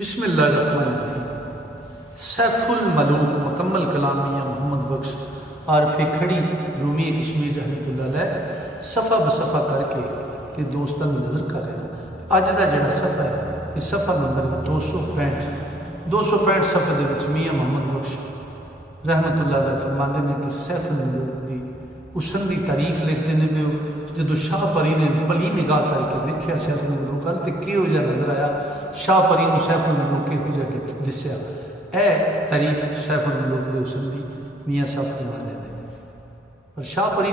बिस्मिल्लाहिर्रहमानिर्रहीम। सैफुल मलूक मुकम्मल कलाम मियाँ मोहम्मद बख्श आरफ़े खड़ी रूमी कश्मीर रहमतुल्लाह अलैह सफ़ा बसफ़ा करके ते दोस्तों की नज़र कर रहे हैं। अज का जोड़ा सफ़ा है ये सफ़ा नंबर 265 सफ़े के मियाँ मोहम्मद बख्श रहमतुल्लाह अलैह फरमाते हैं कि सैफुल मलूक की हुसन की तारीफ लिखते हैं भी जो शाह परी ने भली निगाह करके देखा सैफुल मलूक तो किहो जिहा नज़र आया। शाह परी को सैफुल मलूक किहो जिहा दिसया। ए तारीफ सैफुल मलूक के हुसन की मियाँ साहब फरमाते हैं। पर शाह परी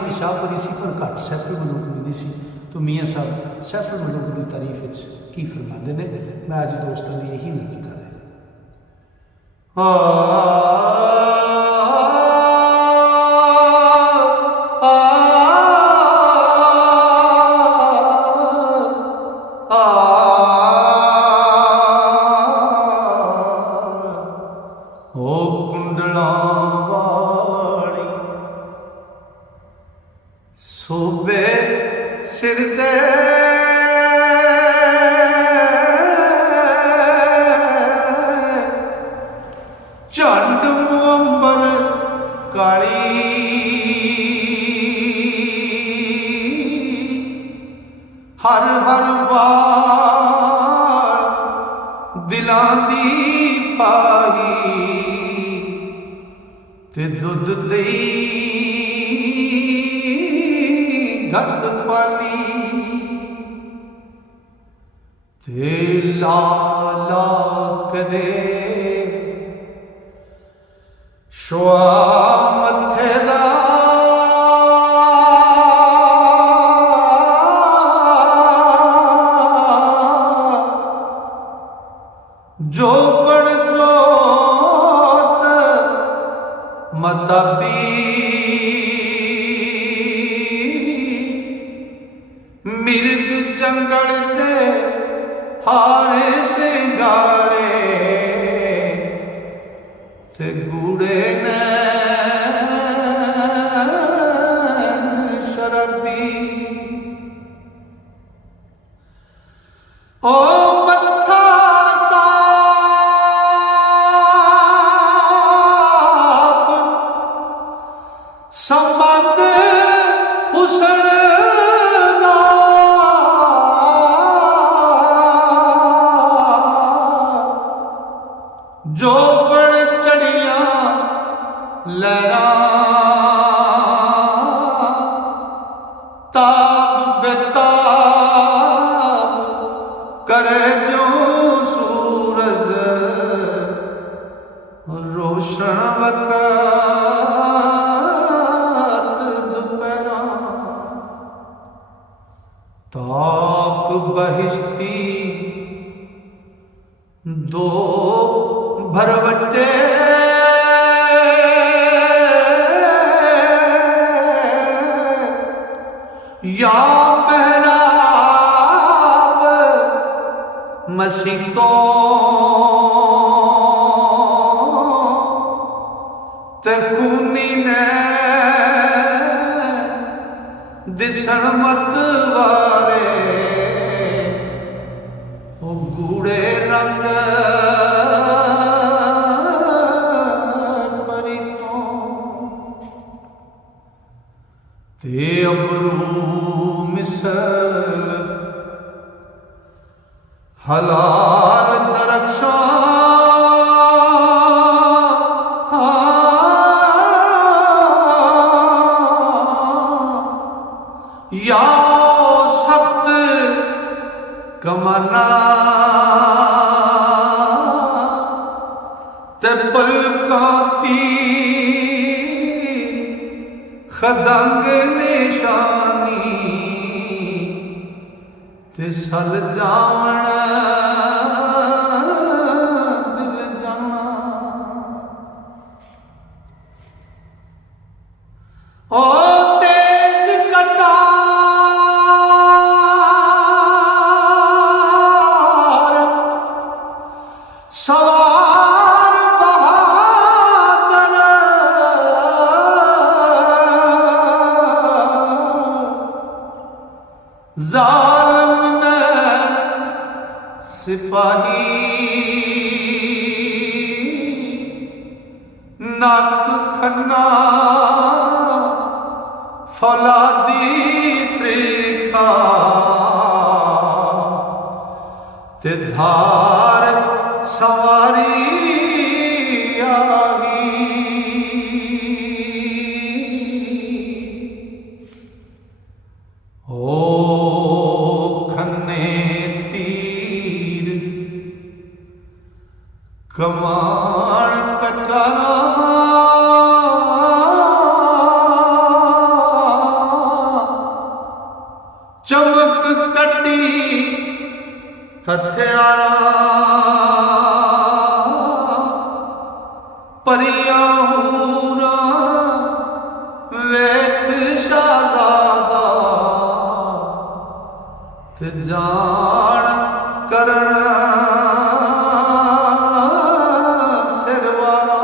सी पर घट सैफुल मलूक मिली सी तो मियाँ साहब सैफुल मलूक की तारीफ की फरमाते हैं। मैं अज दोस्तों की यही नज़र कर रहा। ओ कुंडला वाली सोबे सिर दे झंड मुंबर काली हर हर वार दिलां दी पाई ते दुध दई गत पाली ते लाला करे शुआ मथे दा जो बड़ जोत मतबी मिर्ग जंगल दे हारे सिंगारे ते गूड़े नैन शराबी ओ मत्था साफ संबंध हुसन दा जो बड़ चढ़िया लहरा ताब बेताब करे जो सूरज रोशन वक़्त दोपहरा ताक बहिश्ती दो भरवटे या मेहराब मसीतों ते खूनी ने दिसन मत वारे ओ गूढ़े रंग ते अबरू मिसल हलाल दरक्षा या सख्त कमाना ते पलकाती खदंग निशानी ते सल जावण दिल जाना ओ तेज कटार सवार बहादुर जालिम ने सिपाही नक खन्ना फौलादी त्रिखा ते धार सवारी आही। ओ खन्ने तीर कमान कटारा चमक कटी हथियारा परिया हूरा वेख शाहजादा ते जान करण सिरवारा।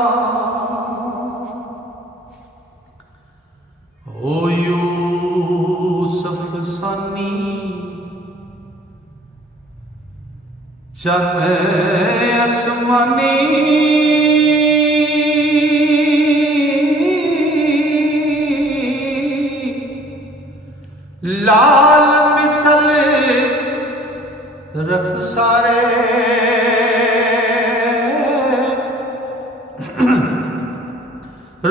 ओ यूसुफ सानी चन आसमानी लाल मिसल रख सारे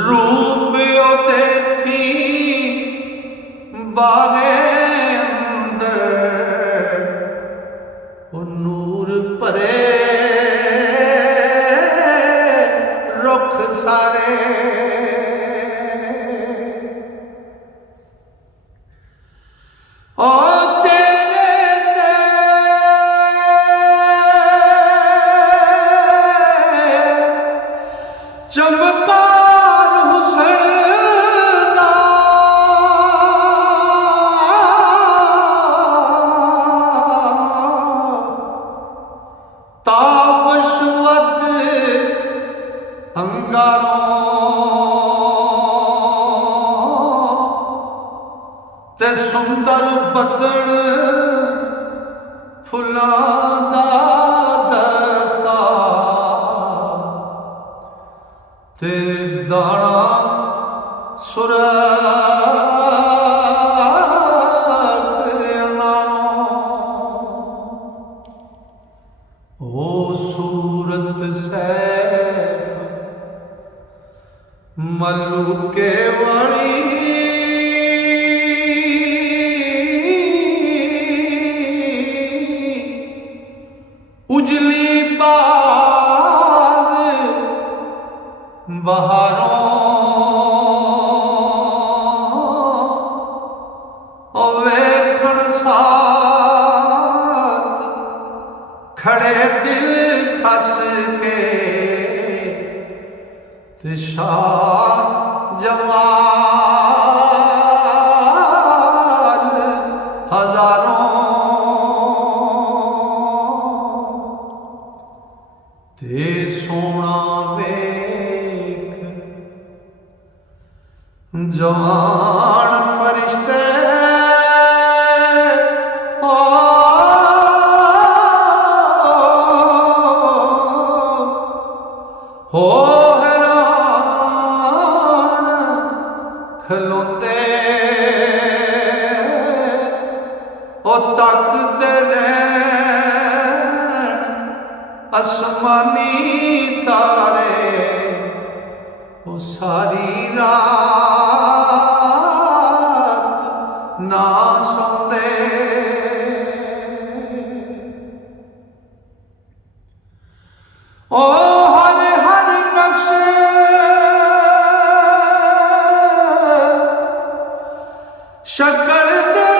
रूप ओते थी बागे अंदर ओ नूर परे रुख सारे। ओ चेहरे ते चमकार हुसैन दा ताबशवत अंगारों ते सुंदर बदन फुलां दा दस्ता ते दाना सुरख अनारों। ओ सूरत सैफ मलूके वाली उजली बाग बहारों ओ वेखण साथ खड़े दिल खस के ते शाह जमाल हजारों ते सोना वेख जवान फरिश्ते हो हैरान खलोते ओ तकते रहन आसमानी तारे ओ सारी रात ना सौंदे। ओ हर हर नक्शे शक्ल दे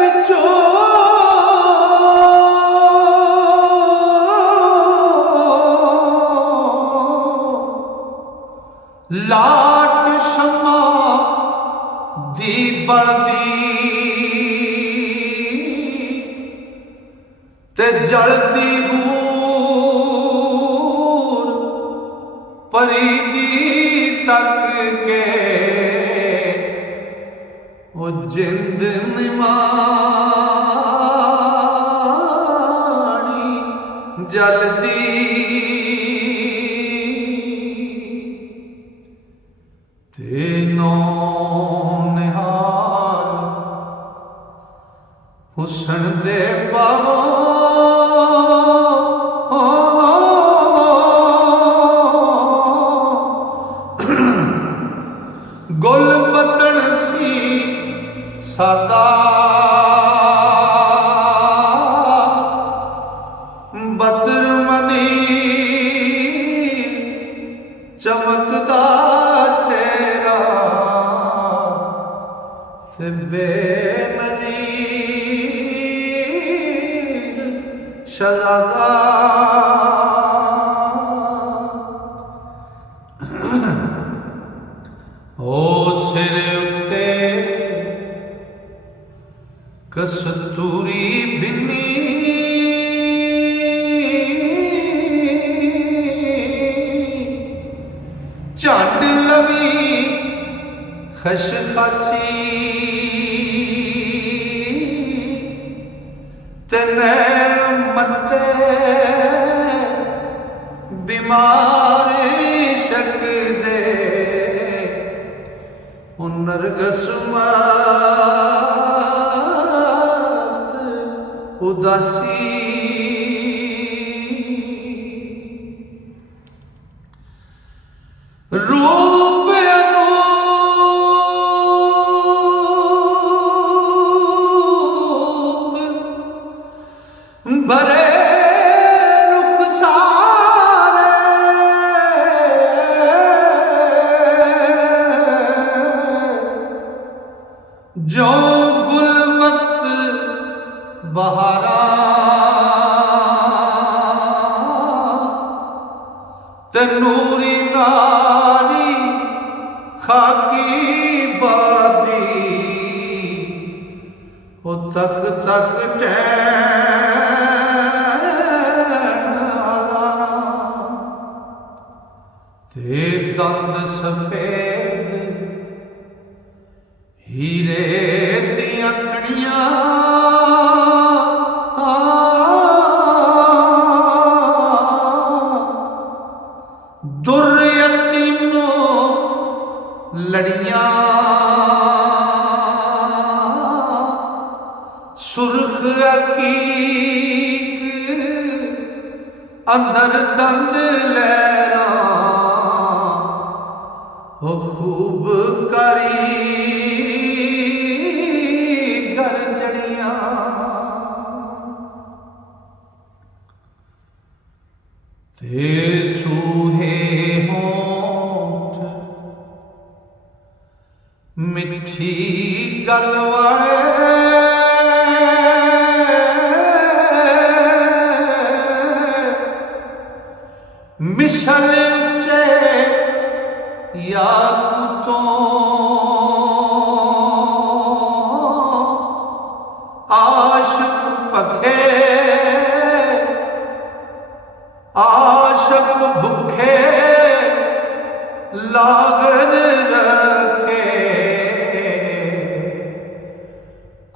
विचों लाट शमा दी बढ़दी ते जलती हूर परीदी तक के वो जिंद निमानी जलती हुसन दे बाहों गुल बतन सी सादा बदर मनी चमकदा चेहरा ते बेनज़ीर शहज़ादा ओ सिर उत्ते कस्तूरी बिन्नी झंड लवी खशखसी ते नैन मत्ते बीमार शक दे नरगस मस्त उदासी रूप अनूप भरे रुख सारे जो गुल वक्त बहारा ते नूरी नारी खाकी बादी ओ तक तक ते दंद सफेद हीरे दियां कड़ियां दुर यतीमों लड़ियां सुर्ख अकीक अंदर दंद लहरा ओ खूब करी गरजड़ियां ते सूहे होंठ मिठी गल वाले मिसल उच्चे याकूतों आशिक पखे आशिक भूखे लागन रखे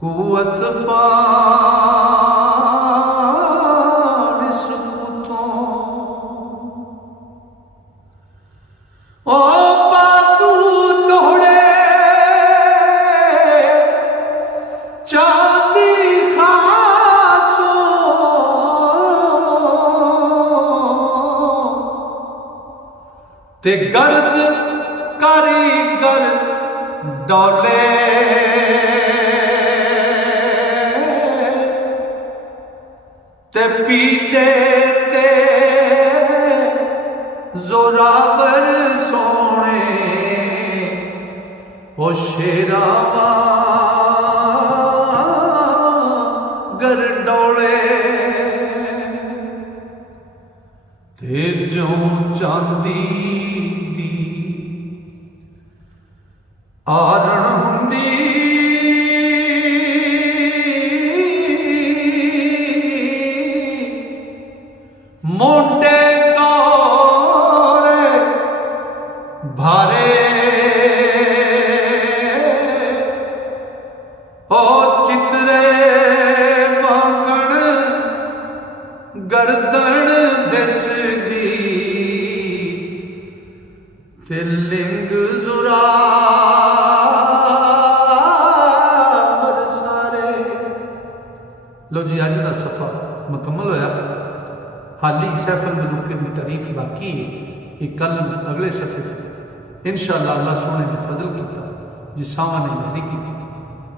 कुवत पान सुकूतों ओ बाजू दोहड़े चांदी खासों ते गर्द कारीगर डोले ते पीटे ते जोरावर सोने ओ शेरावा गर डोले ते जो चांदी दी आरण हुंदी मोटे गौरे भारे ओ चितरे वांगण गर्दन दिसदी ते लिंग जुरा लो जी अज का सफ़ा मुकम्मल होया। हाली सैफुल मलूक की तारीफ बाकी है। ये कल अगले सफ़े इंशाअल्लाह अल्लाह सोने ने फजल किया जिस सामा ने मेहरी की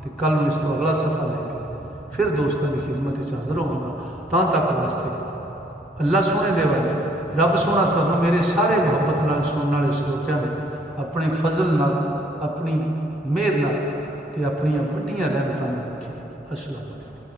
तो कल मैं इस तो अगला सफ़ा लेके फिर दोस्तों की खिदमत हाजिर होगा। तां तक वास्ते अल्लाह सोने दे वाले रब सोना तुहानू मेरे सारे मुहब्बत नाल सुनने वाले श्रोतियां अपने फजल नाल अपनी मेहर नाल ते अपनी वड्डियां रहमतां नाल रखे। अस्सलाम।